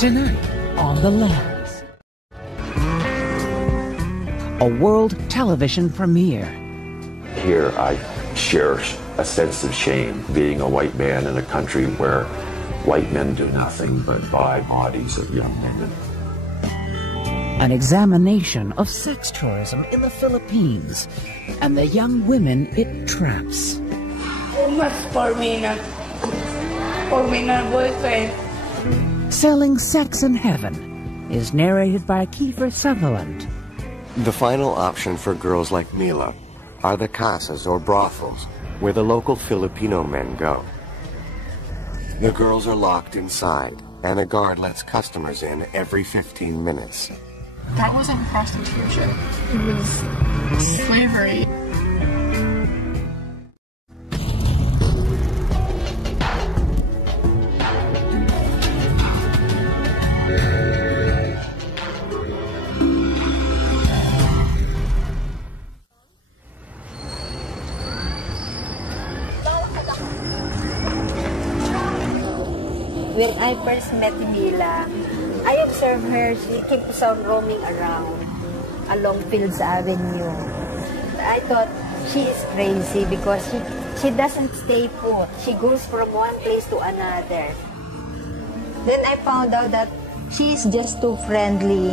Tonight on The Lens. A world television premiere. Here I share a sense of shame being a white man in a country where white men do nothing but buy bodies of young women. An examination of sex tourism in the Philippines and the young women it traps. Mas for me na boyfriend. Selling Sex in Heaven is narrated by Kiefer Sutherland. The final option for girls like Mila are the casas or brothels where the local Filipino men go. The girls are locked inside and a guard lets customers in every 15 minutes. That wasn't prostitution. It was slavery. When I first met Mila, I observed her. She keeps on roaming around along Fields Avenue. I thought she is crazy because she doesn't stay put. She goes from one place to another. Then I found out that she is just too friendly,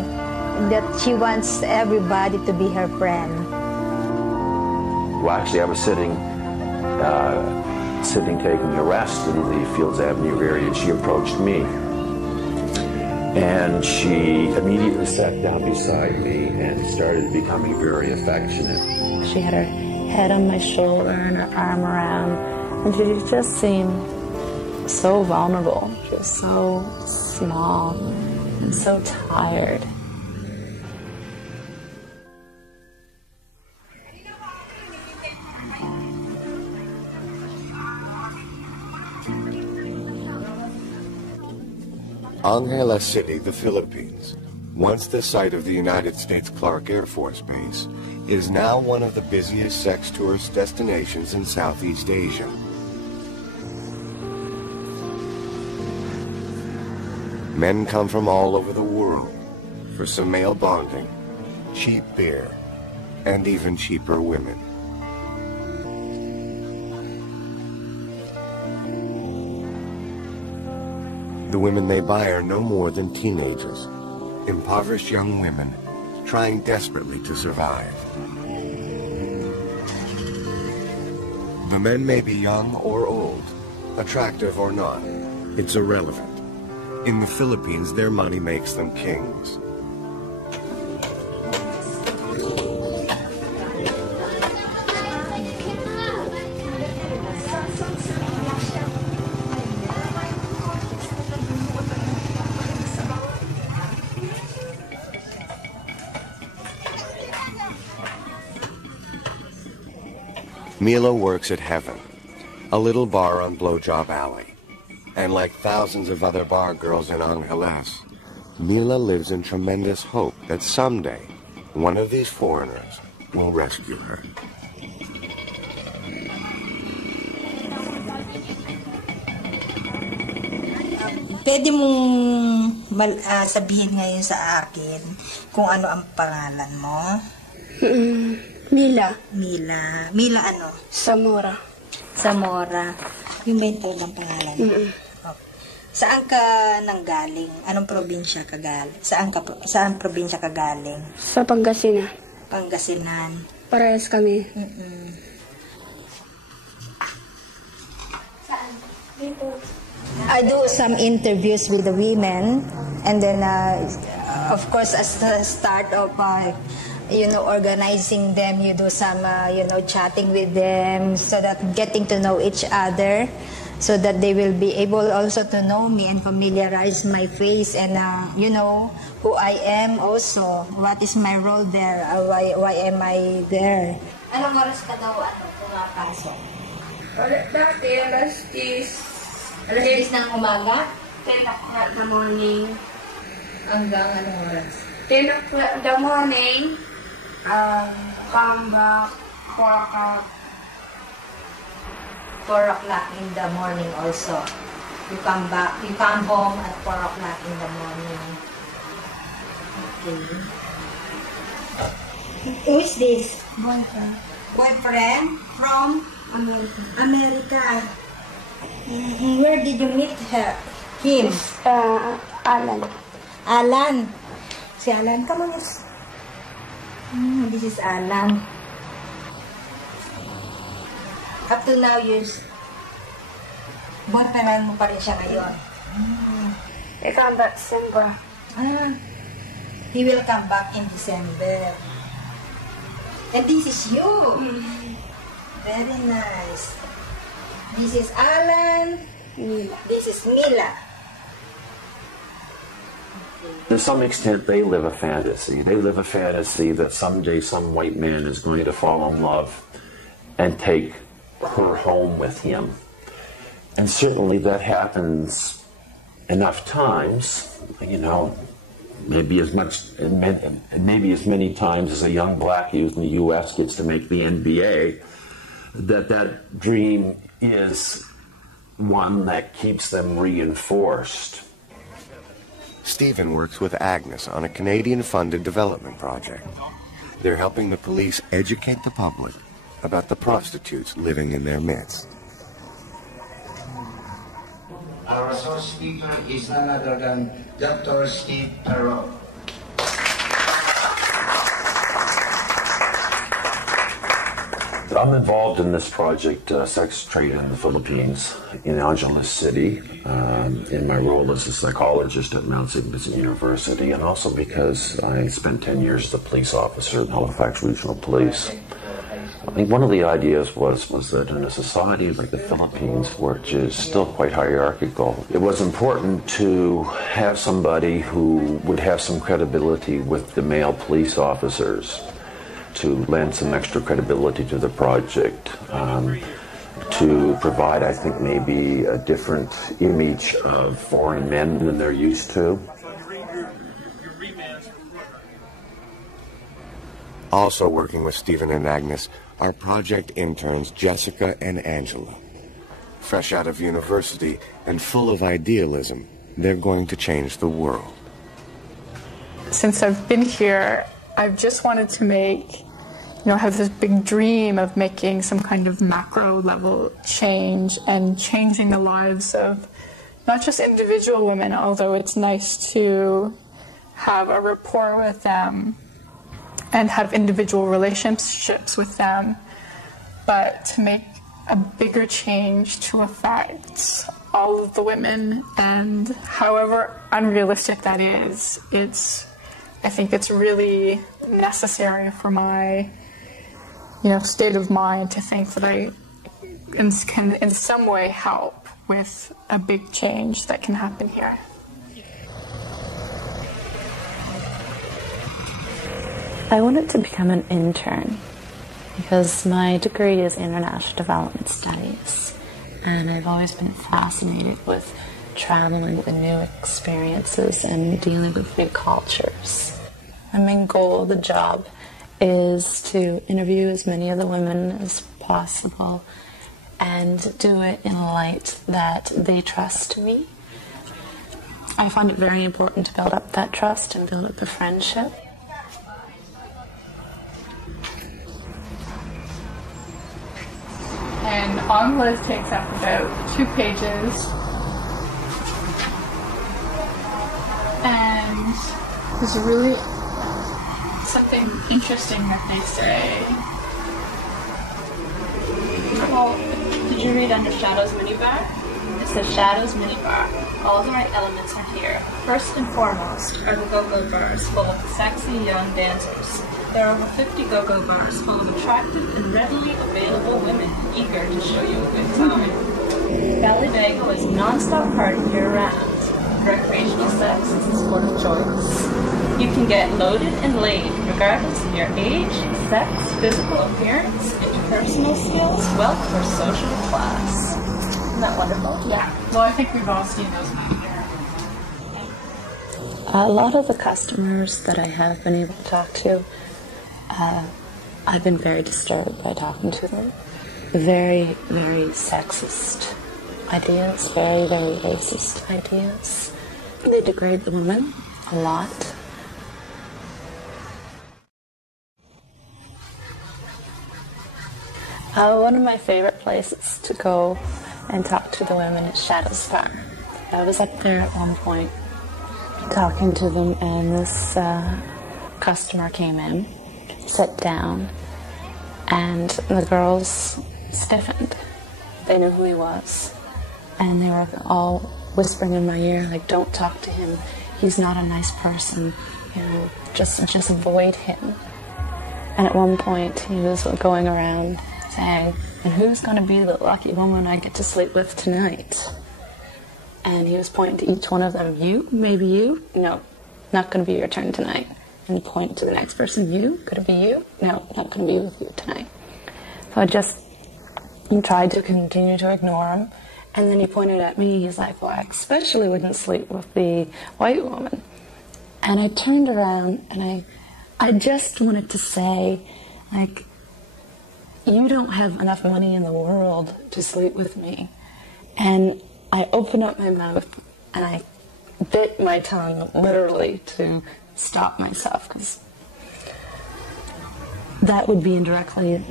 that she wants everybody to be her friend. Well, actually, I was sitting taking a rest in the Fields Avenue area, and she approached me. And she immediately sat down beside me and started becoming very affectionate. She had her head on my shoulder and her arm around, and she just seemed so vulnerable. She was so small and so tired. Angeles City, the Philippines, once the site of the United States Clark Air Force Base, is now one of the busiest sex tourist destinations in Southeast Asia. Men come from all over the world for some male bonding, cheap beer, and even cheaper women. The women they buy are no more than teenagers, impoverished young women trying desperately to survive. The men may be young or old, attractive or not, it's irrelevant. In the Philippines, their money makes them kings. Mila works at Heaven, a little bar on Blowjob Alley. And like thousands of other bar girls in Angeles, Mila lives in tremendous hope that someday one of these foreigners will rescue her. Pwede mong sabihin ngayon sa akin kung ano ang pangalan mo? Mila. Mila. Mila ano? Zamora. Zamora. Yung ba yung talagang pangalan mo? Okay. Saan ka nanggaling? Anong probinsya ka galing? Saan probinsya ka galing? Sa Pangasinan. Pangasinan. Parehas kami. I do some interviews with the women, and then of course as the start of organizing them, you do some chatting with them, so that getting to know each other, so that they will be able also to know me and familiarize my face and who I am also, what is my role there, why am I there. Anong oras ka daw pumapasok? Dati, alas 10. Alas 10 ng umaga? 10 o'clock in the morning. Hanggang anong oras? 10 o'clock in the morning. Come back 4 o'clock. 4 o'clock in the morning also. You come back, you come home at 4 o'clock in the morning. Okay. Who is this? Boyfriend. Boyfriend from America. America. Where did you meet her? Him? Alan. Alan. Si Alan, come on. This is Alan. Up to now, boyfriend mo pa rin siya ngayon. He come back December. He will come back in December. And this is you. Very nice. This is Alan. Mila. This is Mila. To some extent, they live a fantasy. They live a fantasy that someday some white man is going to fall in love and take her home with him. And certainly that happens enough times, you know, maybe as many times as a young black youth in the U.S. gets to make the NBA, that dream is one that keeps them reinforced. Stephen works with Agnes on a Canadian-funded development project. They're helping the police educate the public about the prostitutes living in their midst. Our source speaker is none other than Dr. Steve Perot. I'm involved in this project, Sex Trade in the Philippines, in Angeles City, in my role as a psychologist at Mount St. Vincent University, and also because I spent 10 years as a police officer in Halifax Regional Police. I think one of the ideas was that in a society like the Philippines, which is still quite hierarchical, it was important to have somebody who would have some credibility with the male police officers, to lend some extra credibility to the project, to provide, I think, maybe a different image of foreign men than they're used to. Also working with Stephen and Agnes are project interns Jessica and Angela. Fresh out of university and full of idealism, they're going to change the world. Since I've been here, I've just wanted to make, have this big dream of making some kind of macro level change and changing the lives of not just individual women, although it's nice to have a rapport with them and have individual relationships with them, but to make a bigger change to affect all of the women. And however unrealistic that is, I think it's really necessary for my state of mind to think that I can in some way help with a big change that can happen here. I wanted to become an intern because my degree is International Development Studies, and I've always been fascinated with traveling with new experiences and dealing with new cultures. My main goal of the job is to interview as many of the women as possible and do it in light that they trust me. I find it very important to build up that trust and build up a friendship. And on list takes up about 2 pages. And there's really something interesting that they say. Well, did you read under Shadows Minibar? It says Shadows Minibar. All the right elements are here. First and foremost are the go-go bars full of sexy young dancers. There are over 50 go-go bars full of attractive and readily available women eager to show you a good time. Valley Bagel is a non-stop party year-round. Recreational sex is a sport of choice. You can get loaded and laid regardless of your age, sex, physical appearance, interpersonal skills, wealth, or social class. Isn't that wonderful? Yeah. Well, I think we've all seen those men here. A lot of the customers that I have been able to talk to, I've been very disturbed by talking to them. Very, very sexist ideas, very, very racist ideas. They degrade the woman a lot. One of my favorite places to go and talk to the women is Shadows Bar. I was up there at one point talking to them, and this customer came in, sat down, and the girls stiffened. They knew who he was, and they were all whispering in my ear, like, don't talk to him, he's not a nice person, you know, just avoid him. And at one point he was going around saying, and who's going to be the lucky woman I get to sleep with tonight? And he was pointing to each one of them. You? Maybe you? No, not going to be your turn tonight. And point to the next person. You? Could it be you? No, not going to be with you tonight. So I just tried to continue to ignore him. And then he pointed at me. He's like, well, I especially wouldn't sleep with the white woman. And I turned around and I just wanted to say, like, you don't have enough money in the world to sleep with me. And I opened up my mouth and I bit my tongue literally to stop myself, because that would be indirectly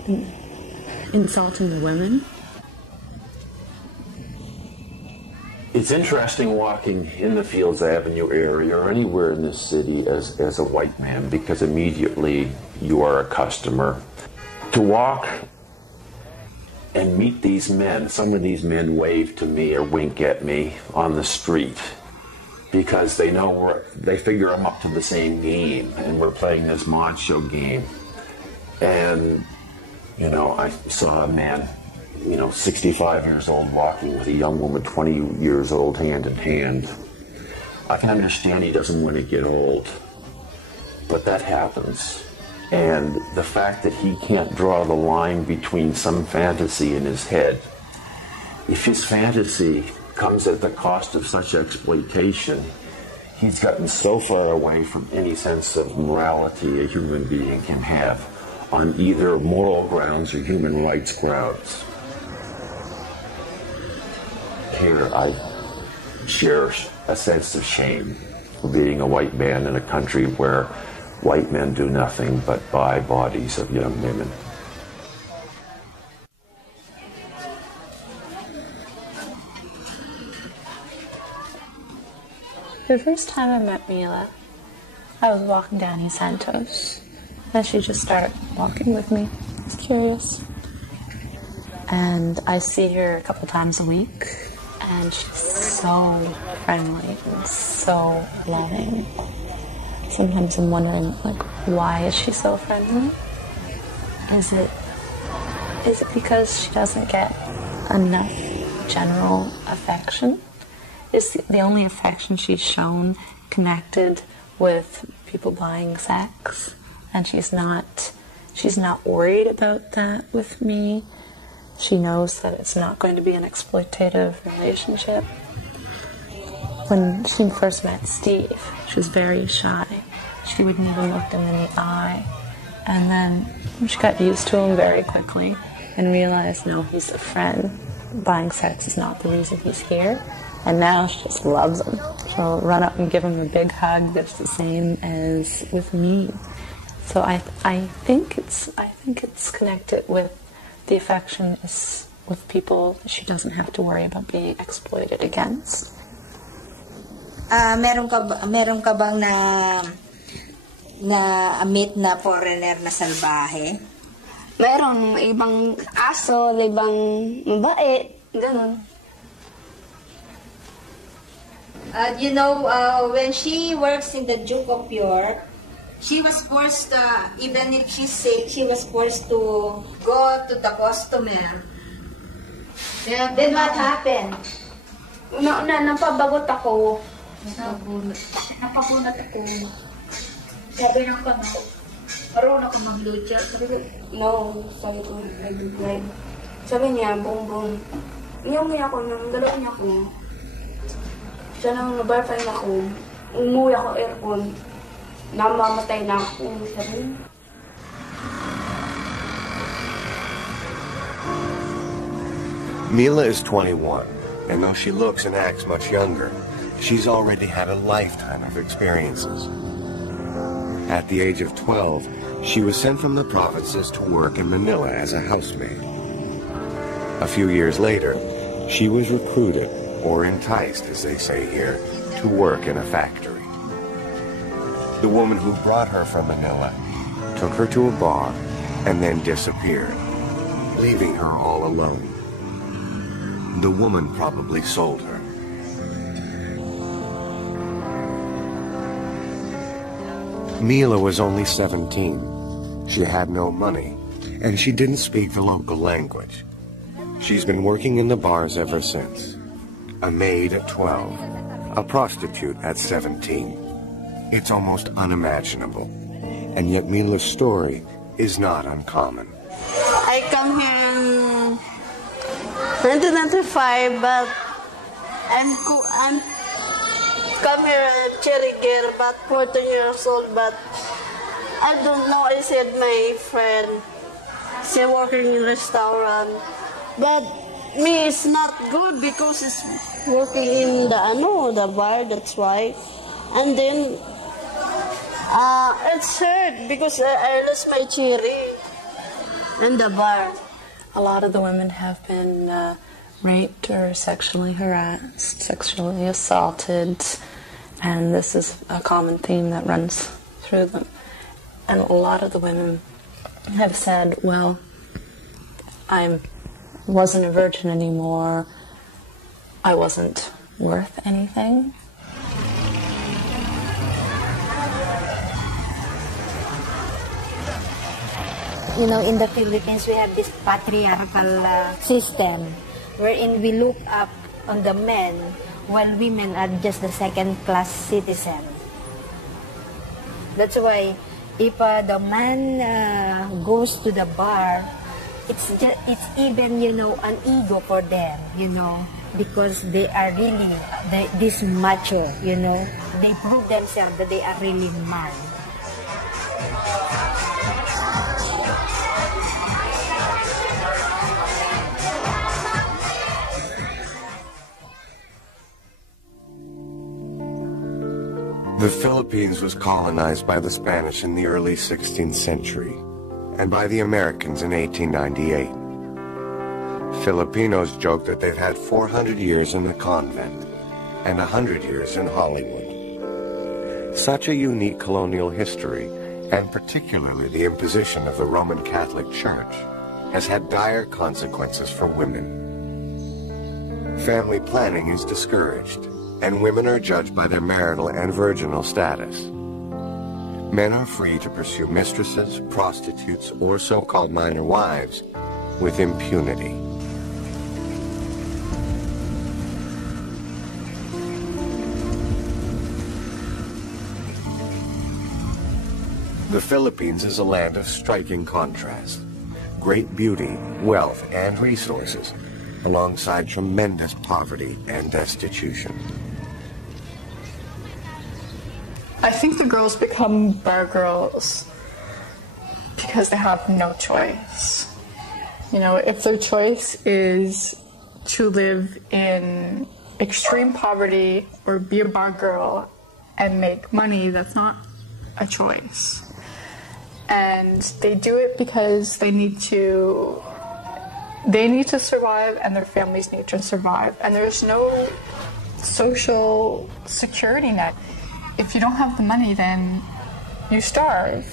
insulting the women. It's interesting walking in the Fields Avenue area or anywhere in this city as a white man, because immediately you are a customer. To walk and meet these men, some of these men wave to me or wink at me on the street because they know they figure I'm up to the same game and we're playing this macho game. And, you know, I saw a man, 65 years old walking with a young woman 20 years old hand in hand. I can understand he doesn't want to get old, but that happens. And the fact that he can't draw the line between some fantasy in his head, if his fantasy comes at the cost of such exploitation, he's gotten so far away from any sense of morality a human being can have on either moral grounds or human rights grounds. Here I share a sense of shame for being a white man in a country where white men do nothing but buy bodies of young women. The first time I met Mila, I was walking down East Santos, and she just started walking with me. I was curious. And I see her a couple times a week, and she's so friendly and so loving. Sometimes I'm wondering, like, why is she so friendly? Is it because she doesn't get enough general affection? Is the only affection she's shown connected with people buying sex? And she's not worried about that with me. She knows that it's not going to be an exploitative relationship. When she first met Steve, she was very shy. She wouldn't even look him in the eye. And then she got used to him very quickly and realized, no, he's a friend. Buying sex is not the reason he's here. And now she just loves him. She'll run up and give him a big hug that's the same as with me. So I think it's connected with the affection is with people that she doesn't have to worry about being exploited against. Meron ka bang na-meet na foreigner na salbahe? Meron ibang aso, ibang mabait, ganun. When she works in the Duke of York, she was forced, even if she's sick, she was forced to go to the customer. Yeah, then what happened? Napabagot ako. Napabunot ako. Sabi ng kanaw, marunong ako mag-lucha. Sabi ko, no. Sabi ko, I don't like. Sabi niya, boom. Niyungi ako, nang galaw niya ako. Siya nang nabarfay na ako. Umuwi ako aircon. Namamatay na ako. Sabi niya. Mila is 21, And though she looks and acts much younger, she's already had a lifetime of experiences. At the age of 12, she was sent from the provinces to work in Manila as a housemaid. A few years later, she was recruited, or enticed, as they say here, to work in a factory. The woman who brought her from Manila took her to a bar and then disappeared, leaving her all alone. The woman probably sold her. Mila was only 17. She had no money, and she didn't speak the local language. She's been working in the bars ever since. A maid at 12, a prostitute at 17. It's almost unimaginable. And yet Mila's story is not uncommon. I come here in 1995, but I'm come here at Cherry Girl, but 14 years old, but I don't know. I said my friend, she working in restaurant, but me is not good because it's working in the bar. That's why, and then it's hurt because I lost my cherry in the bar. A lot of the women have been raped or sexually harassed, sexually assaulted, and this is a common theme that runs through them. And a lot of the women have said, well, I wasn't a virgin anymore, I wasn't worth anything. You know, in the Philippines, we have this patriarchal system wherein we look up on the men while women are just the second-class citizen. That's why if the man goes to the bar, it's even, you know, an ego for them, you know, because they are really this macho, you know. They prove themselves that they are really man. The Philippines was colonized by the Spanish in the early 16th century and by the Americans in 1898. Filipinos joke that they've had 400 years in the convent and 100 years in Hollywood. Such a unique colonial history, and particularly the imposition of the Roman Catholic Church, has had dire consequences for women. Family planning is discouraged, and women are judged by their marital and virginal status. Men are free to pursue mistresses, prostitutes, or so-called minor wives with impunity. The Philippines is a land of striking contrast. Great beauty, wealth, and resources, alongside tremendous poverty and destitution. I think the girls become bar girls because they have no choice. You know, if their choice is to live in extreme poverty or be a bar girl and make money, that's not a choice. And they do it because they need to survive, and their families need to survive. And there's no social security net. If you don't have the money, then you starve.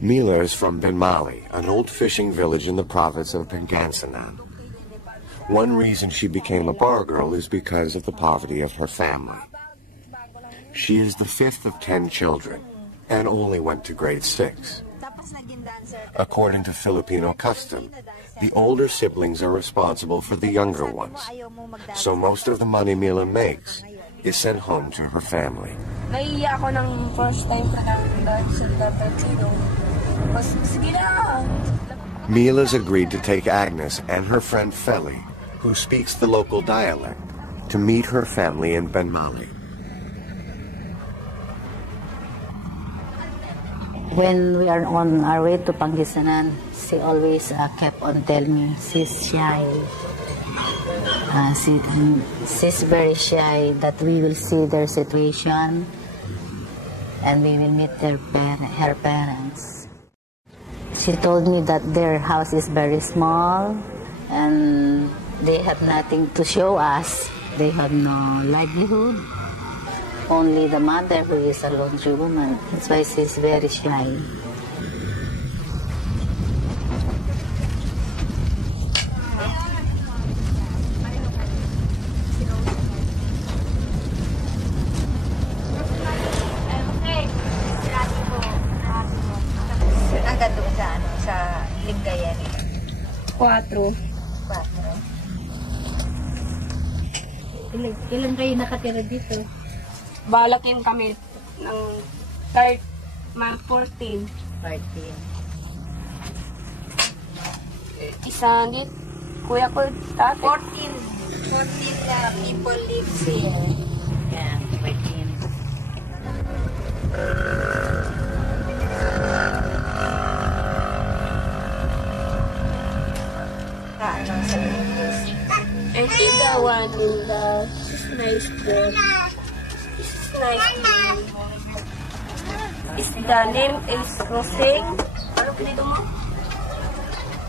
Mila is from Benmali, an old fishing village in the province of Pangasinan. One reason she became a bar girl is because of the poverty of her family. She is the fifth of 10 children and only went to grade 6. According to Filipino custom, the older siblings are responsible for the younger ones, so most of the money Mila makes is sent home to her family. Naiiyak ako ng first time ko na sa Tatarino. Sige na! Mila's agreed to take Agnes and her friend Feli, who speaks the local dialect, to meet her family in Benmali. When we are on our way to Pangasinan, she always kept on telling me she's shy. She's very shy that we will see their situation and we will meet her parents. She told me that their house is very small and they have nothing to show us. They have no livelihood. Only the mother, who is a laundry woman. That's why she's very shy. Agad doon sa Lingayen. 4. Ilan kayo nakatira dito? Balakin kami ng 14. 14. Isa dit, kuya ko dati. 14 people lives here. Yeah, 14. And she's the one in the nice boy. It's nice. The name is Rosing. Ano pinito mo?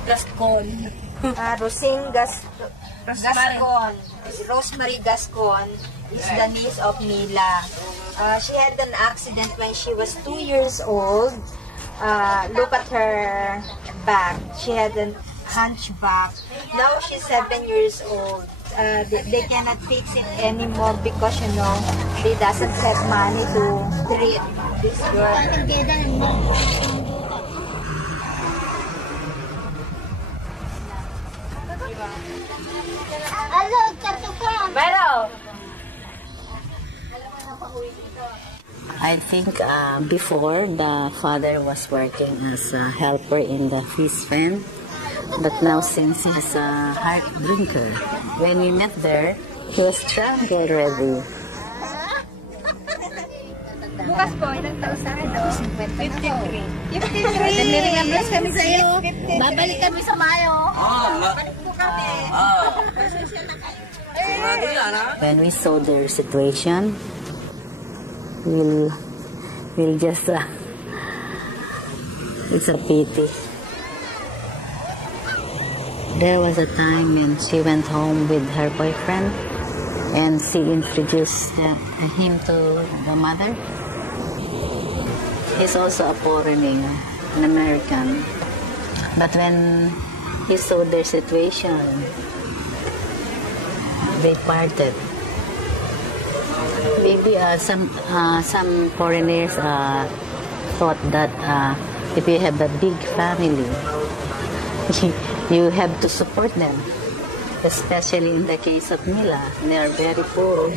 Gascon. Rosing Gascon. Rosemary Gascon is the niece of Mila. She had an accident when she was 2 years old. Look at her back. She had a hunchback. Now she's 7 years old. They cannot fix it anymore because, you know, they doesn't have money to treat this girl. I think before the father was working as a helper in the fish pen, but now since he's a hard drinker, when we met there, he was drunk already. Bukas po, ilang taon sa akin? 53. 53! Nire-remembrance kami sa'yo. Babalik kami sa Mayo. Babalik po kami. When we saw their situation, we'll just, it's a pity. There was a time when she went home with her boyfriend and she introduced him to the mother. He's also a foreigner, an American. But when he saw their situation, they parted. Maybe some foreigners thought that if you have a big family, you have to support them. Especially in the case of Mila, they are very poor.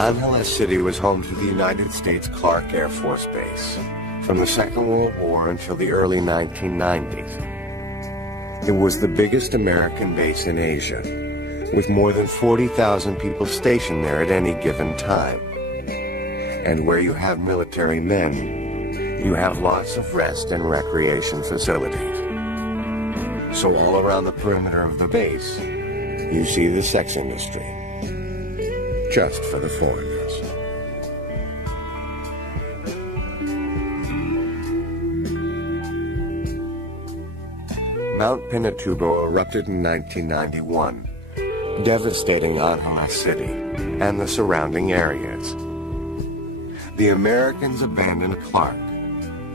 Angeles City was home to the United States Clark Air Force Base from the Second World War until the early 1990s. It was the biggest American base in Asia, with more than 40,000 people stationed there at any given time. And where you have military men, you have lots of rest and recreation facilities. So all around the perimeter of the base, you see the sex industry. Just for the foreigners. Mount Pinatubo erupted in 1991, devastating Angeles City and the surrounding areas. The Americans abandoned Clark,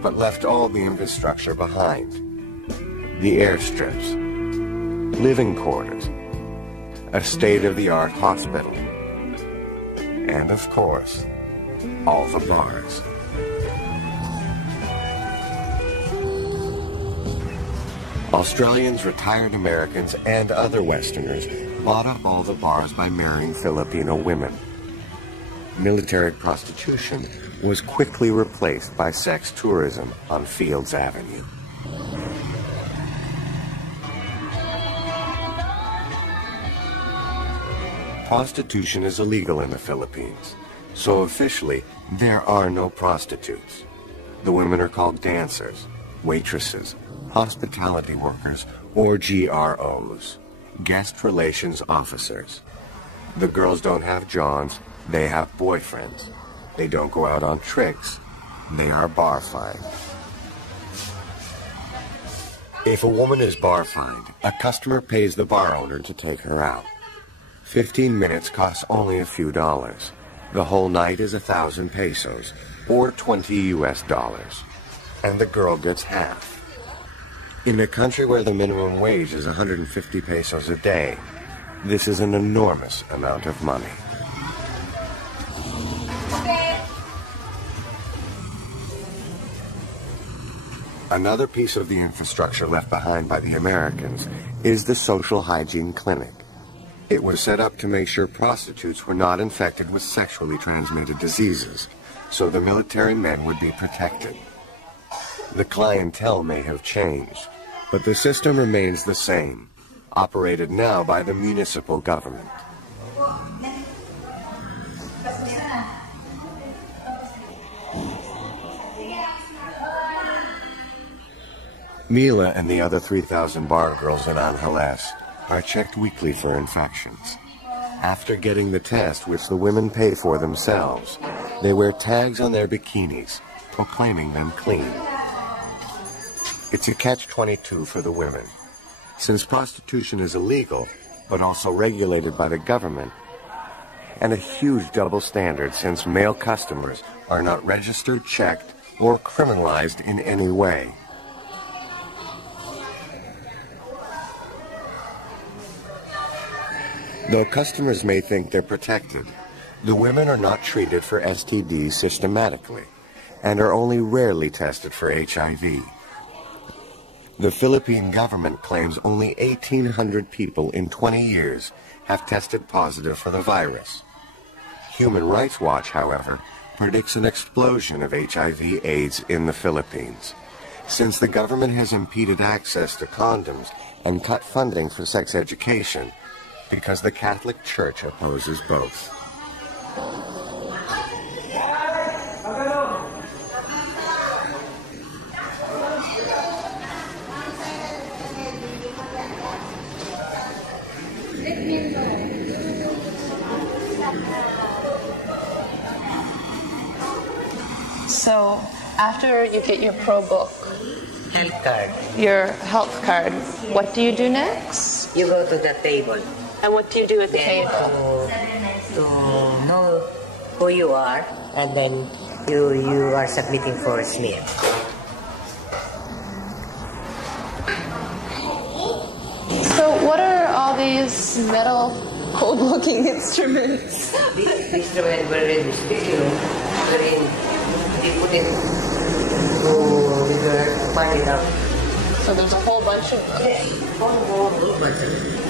but left all the infrastructure behind. The airstrips, living quarters, a state-of-the-art hospital, and, of course, all the bars. Australians, retired Americans, and other Westerners bought up all the bars by marrying Filipino women. Military prostitution was quickly replaced by sex tourism on Fields Avenue. Prostitution is illegal in the Philippines, so officially there are no prostitutes. The women are called dancers, waitresses, hospitality workers, or GROs, guest relations officers. The girls don't have Johns, they have boyfriends. They don't go out on tricks, they are bar fined. If a woman is bar fined, a customer pays the bar owner to take her out. 15 minutes costs only a few dollars. The whole night is 1,000 pesos, or 20 US dollars. And the girl gets half. In a country where the minimum wage is 150 pesos a day, this is an enormous amount of money. Another piece of the infrastructure left behind by the Americans is the social hygiene clinic. It was set up to make sure prostitutes were not infected with sexually transmitted diseases, so the military men would be protected. The clientele may have changed, but the system remains the same, operated now by the municipal government. Mila and the other 3,000 bar girls in Angeles are checked weekly for infections. After getting the test, which the women pay for themselves, they wear tags on their bikinis, proclaiming them clean. It's a catch-22 for the women. Since prostitution is illegal, but also regulated by the government, and a huge double standard since male customers are not registered, checked, or criminalized in any way. Though customers may think they're protected, the women are not treated for STDs systematically and are only rarely tested for HIV. The Philippine government claims only 1,800 people in 20 years have tested positive for the virus. Human Rights Watch, however, predicts an explosion of HIV/AIDS in the Philippines, since the government has impeded access to condoms and cut funding for sex education, because the Catholic Church opposes both. So, after you get your pro book, health card, your health card, what do you do next? You go to the table. And what do you do at the then table? To know who you are, and then you are submitting for a smear. So what are all these metal, cold-looking instruments? This instrument wherein they put it to part it out. So there's a whole bunch of them. Yeah, whole bunch of them.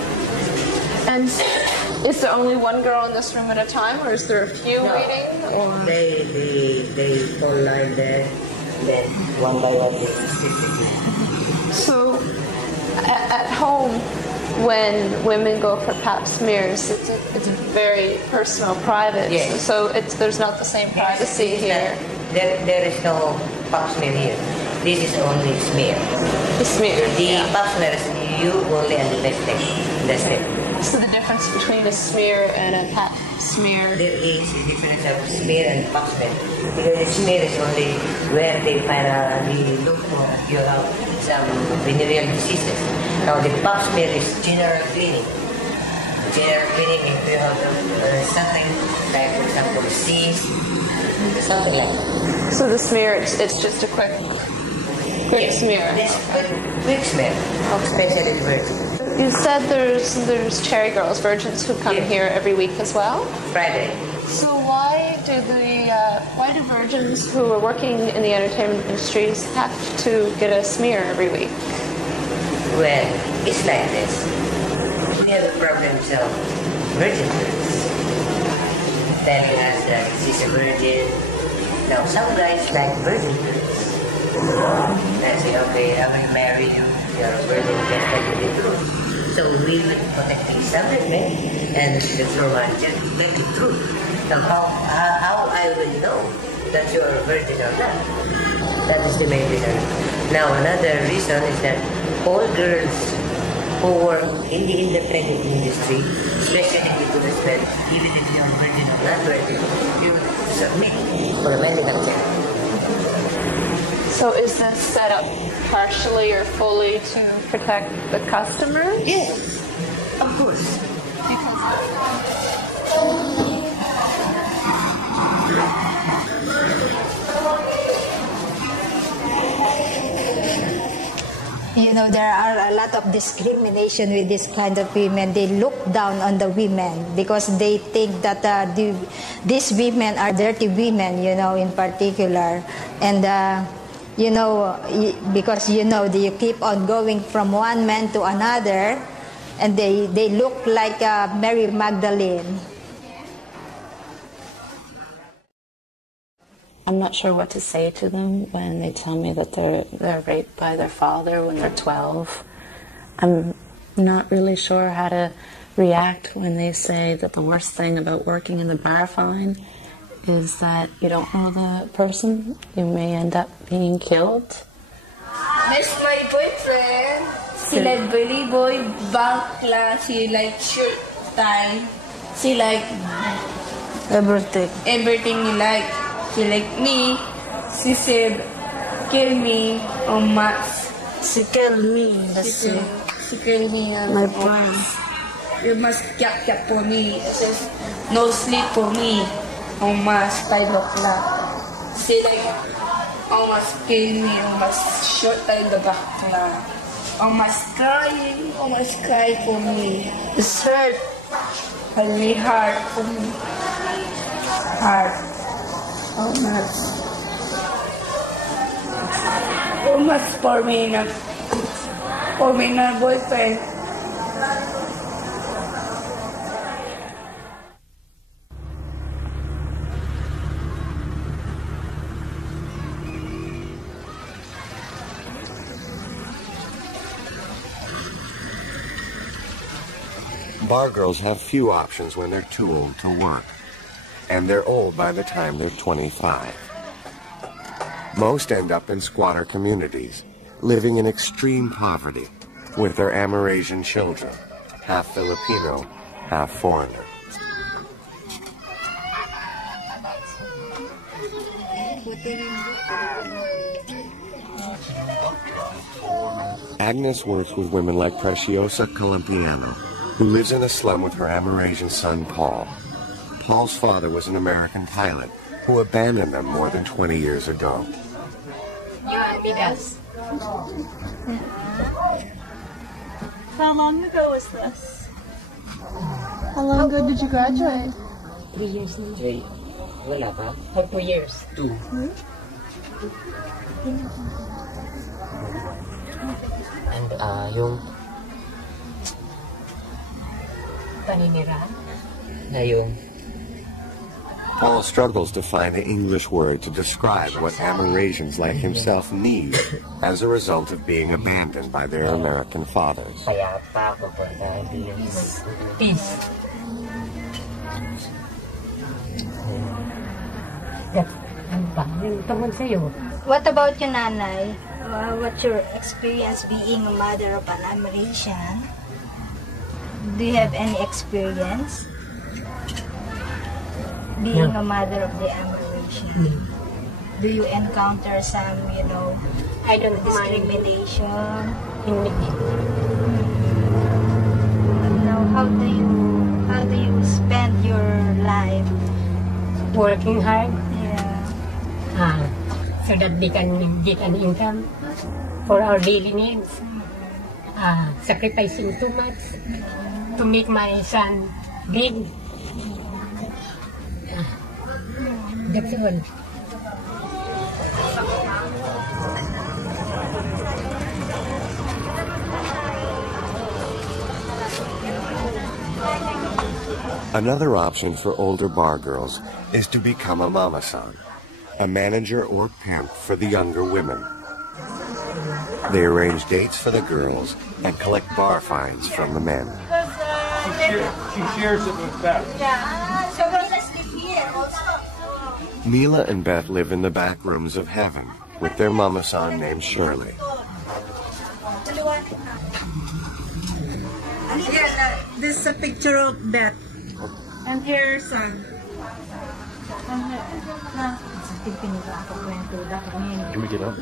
And is there only one girl in this room at a time, or is there a few waiting? Or? They fall line there, then one by one they stick. So at home, when women go for pap smears, it's very personal, private. Yes. So there's not the same privacy here. There is no pap smear here. This is only smear. The smear. The pap smear is you only on the left leg. That's it. So the difference between a smear and a pap smear? There is a difference of smear and pap smear. Because the smear is only where they look for you have some venereal diseases. Now the pap smear is general cleaning. General cleaning if you have something like, for example, disease, something like that. So the smear, it's just a quick yes, smear. Yes, but quick smear. How special it works. You said there's cherry girls, virgins who come here every week as well? Friday. So why do virgins who are working in the entertainment industries have to get a smear every week? Well, it's like this. We have problems of virgin births. Telling us that she's a virgin. Now, some guys like virgin births. They say, okay, I will marry you. You're a virgin, just tell me the truth. So we will protect the establishment and the formal just tell the truth. Now, how I will know that you're a virgin or not? That is the main reason. Now, another reason is that all girls who work in the independent industry, especially in the tourist, even if you're virgin or not virgin, you submit for a medical check. So is this set up partially or fully to protect the customer? Yes, of course. You know, there are a lot of discrimination with this kind of women. They look down on the women because they think that these women are dirty women, you know, in particular. And, you know, because, you know, you keep on going from one man to another, and they look like Mary Magdalene. I'm not sure what to say to them when they tell me that they're raped by their father when they're 12. I'm not really sure how to react when they say that the worst thing about working in the bar fine is that you don't know the person. You may end up being killed. That's my boyfriend. She like belly boy, bangla. She like shirt style. She like Everything. everything you like. She like me. She said, kill me or much. She killed me. She killed me. My friend. You must yak for me. It says, no sleep for me. Almost 5 o'clock. She like, almost kill me. Almost shot in the back. Almost crying. Almost cry for me. It's hurt. Really hard for me. Hard. Almost. Almost for me na boyfriend. Bar girls have few options when they're too old to work, and they're old by the time they're 25. Most end up in squatter communities, living in extreme poverty, with their Amerasian children, half Filipino, half foreigner. Agnes works with women like Preciosa Colompiano, who lives in a slum with her Amerasian son, Paul. Paul's father was an American pilot who abandoned them more than 20 years ago. You want bigas? How long ago was this? How long ago did you graduate? 3 years na. 3. Wala pa? Or 2 years? 2. And yung paninira? Na yung Paul struggles to find the English word to describe what Amerasians like himself need as a result of being abandoned by their American fathers. kaya pa ako po na peace. Ano ba? Yung tungkol sa'yo. What about you, Nanay? What's your experience being a mother of an Amerasian? Do you have any experience being a mother of the Amerasian? Do you encounter some, you know, I don't discrimination? Now, how do you spend your life? Working hard. Yeah. So that we can get an income for our daily needs. Sacrificing too much to make my son big. That's all. Another option for older bar girls is to become a mama-san, a manager or pimp for the younger women. They arrange dates for the girls and collect bar fines from the men. She shares it with Beth. Yeah, so we just live here also. Mila and Beth live in the back rooms of heaven with their mama-san named Shirley. Yeah, this is a picture of Beth. And here's son. Can we get up?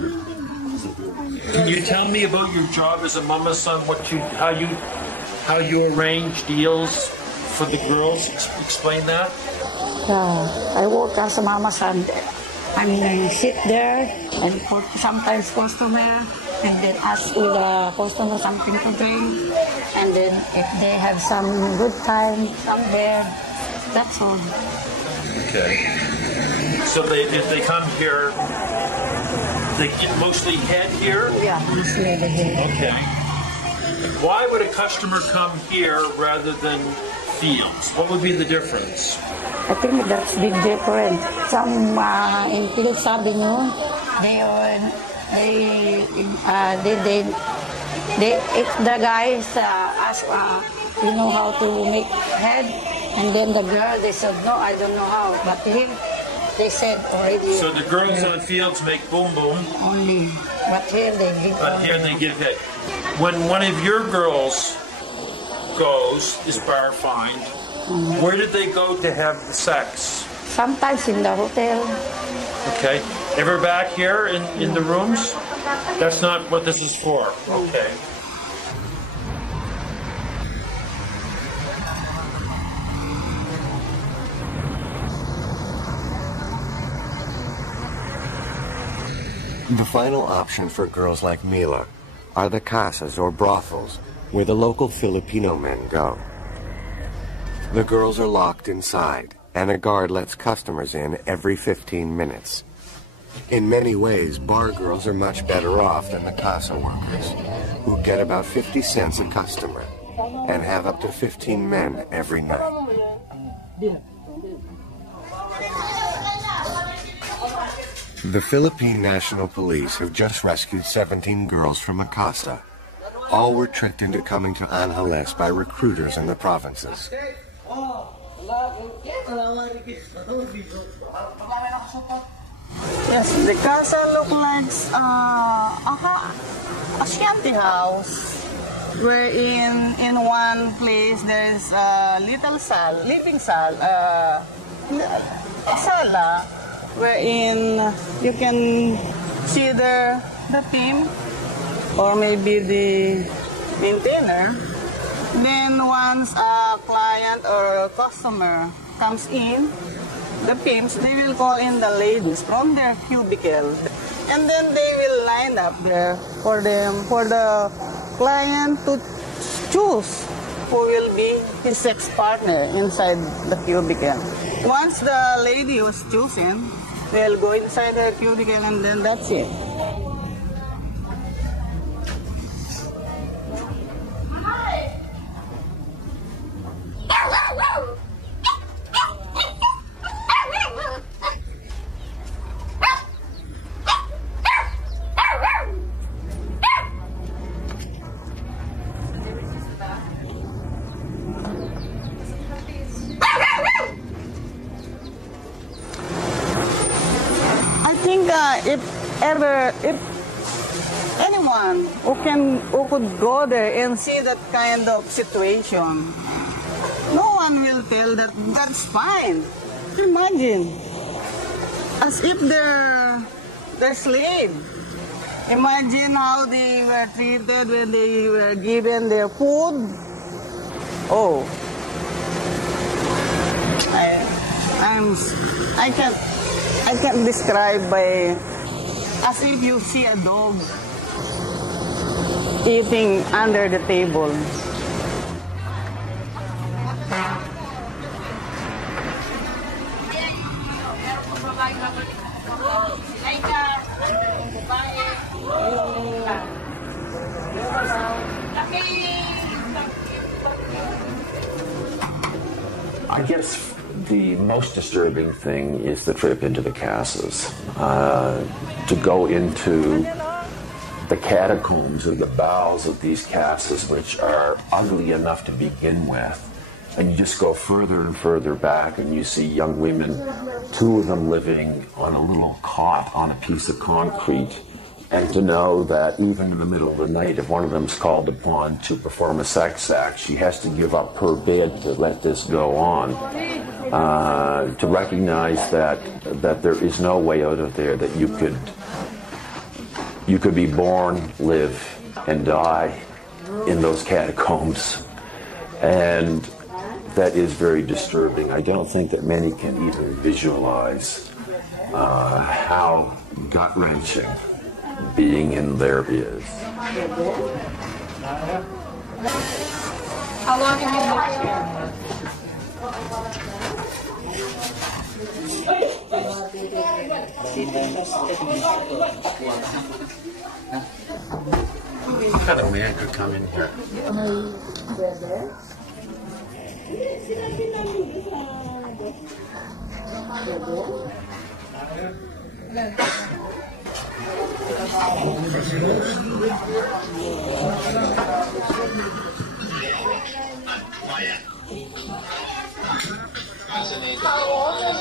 Can you tell me about your job as a mama son? How you arrange deals for the girls? Explain that. I work as a mama son. I sit there and sometimes customer, and then ask the customer something to drink, and then if they have some good time somewhere, that's all. Okay. So if they come here, they mostly head here? Yeah, mostly the head. Okay. Why would a customer come here rather than Fields? What would be the difference? I think that's big different. Some in Fields Avenue, if the guys ask, you know how to make head, and then the girl, they said, no, I don't know how. But here, they said already. So the girls on Fields make boom boom. Only. But here they give. But here they give head. When one of your girls is bar fined, where did they go to have the sex? Sometimes in the hotel. Okay. Ever back here in the rooms? That's not what this is for. Okay. The final option for girls like Mila are the casas or brothels, where the local Filipino men go. The girls are locked inside, and a guard lets customers in every 15 minutes. In many ways, bar girls are much better off than the casa workers, who get about 50 cents a customer and have up to 15 men every night. The Philippine National Police have just rescued 17 girls from a casa. All were tricked into coming to Angeles by recruiters in the provinces. Yes, the casa looks like a shanty house, wherein in one place there is a little living sala, wherein you can see the pimp or maybe the maintainer. Then once a client or a customer comes in, the pimps, they will call in the ladies from their cubicle. And then they will line up there for the client to choose who will be his sex partner inside the cubicle. Once the lady was chosen, they'll go inside her cubicle and then that's it. If anyone who could go there and see that kind of situation, no one will tell that that's fine. Imagine, as if they're slave. Imagine how they were treated when they were given their food. Oh, I can't describe by. As if you see a dog eating under the table. I guess the most disturbing thing is the trip into the casas. To go into the catacombs or the bowels of these casas, which are ugly enough to begin with, and you just go further and further back and you see young women, 2 of them living on a little cot on a piece of concrete, and to know that even in the middle of the night, if one of them's called upon to perform a sex act, she has to give up her bed to let this go on. To recognize that there is no way out of there, that you could be born, live, and die in those catacombs. And that is very disturbing. I don't think that many can even visualize how gut-wrenching being in there is. How long have you lived here? What kind of man could come in here? How old are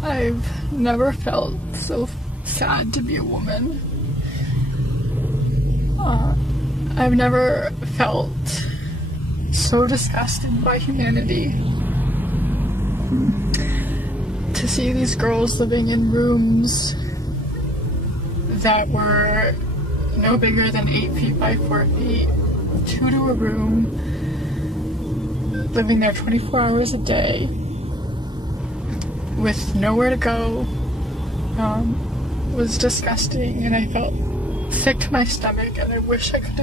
I've never felt so sad to be a woman. I've never felt so disgusted by humanity. To see these girls living in rooms that were no bigger than 8 feet by 4 feet, 2 to a room, living there 24 hours a day, with nowhere to go, was disgusting, and I felt sick to my stomach, and I wish I could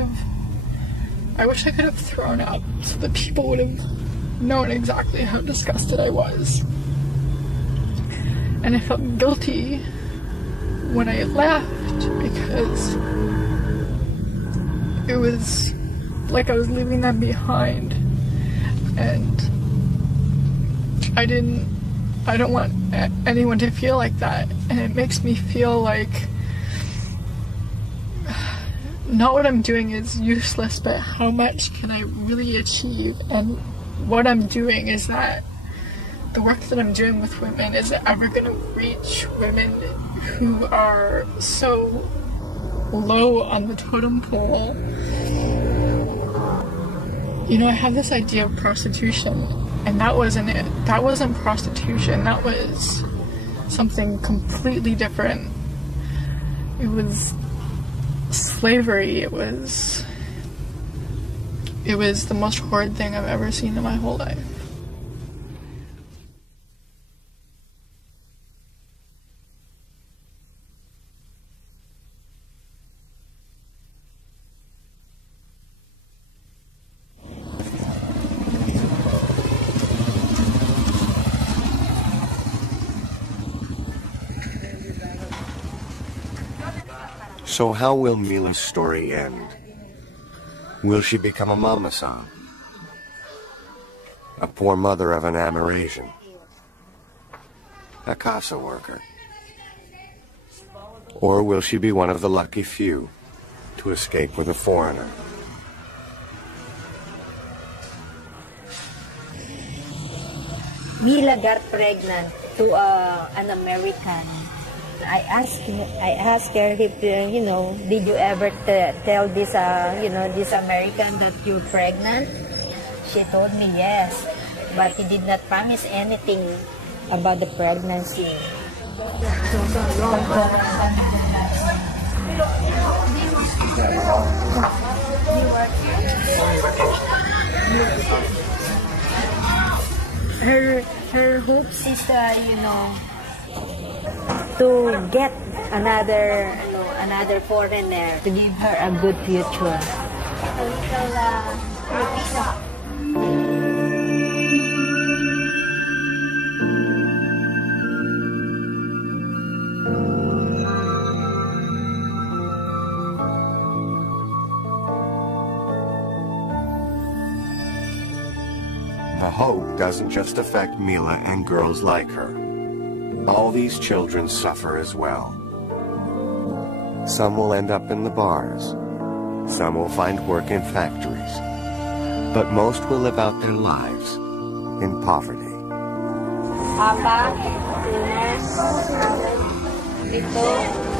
have thrown up so that people would have known exactly how disgusted I was. And I felt guilty when I left because it was like I was leaving them behind, and I don't want anyone to feel like that, and it makes me feel like not what I'm doing is useless, but how much can I really achieve, and what I'm doing is that the work that I'm doing with women is ever going to reach women who are so low on the totem pole. You know, I have this idea of prostitution, and that wasn't it. That wasn't prostitution. That was something completely different. It was slavery. It was the most horrid thing I've ever seen in my whole life. So how will Mila's story end? Will she become a mama-san? A poor mother of an Amerasian? A casa worker? Or will she be one of the lucky few to escape with a foreigner? Mila got pregnant to an American. I asked her if, did you ever tell this, this American that you're pregnant? She told me yes, but he did not promise anything about the pregnancy. Her hopes is to get another foreigner to give her a good future. The hope doesn't just affect Mila and girls like her. All these children suffer as well. Some will end up in the bars. Some will find work in factories. But most will live out their lives in poverty. Apat, tunas, dito,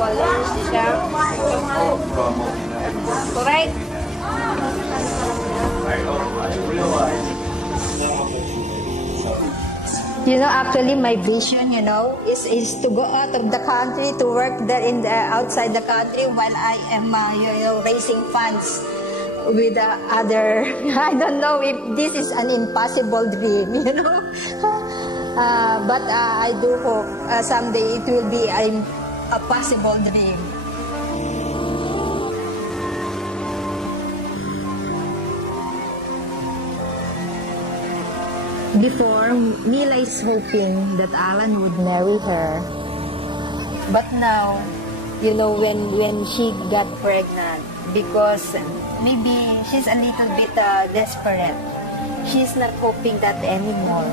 walang siyam, correct? Actually, my vision, is to go out of the country, to work there outside the country while I am, raising funds with other. I don't know if this is an impossible dream, but I do hope someday it will be a possible dream. Before, Mila is hoping that Alan would marry her. But now, when she got pregnant, because maybe she's a little bit desperate, she's not hoping that anymore.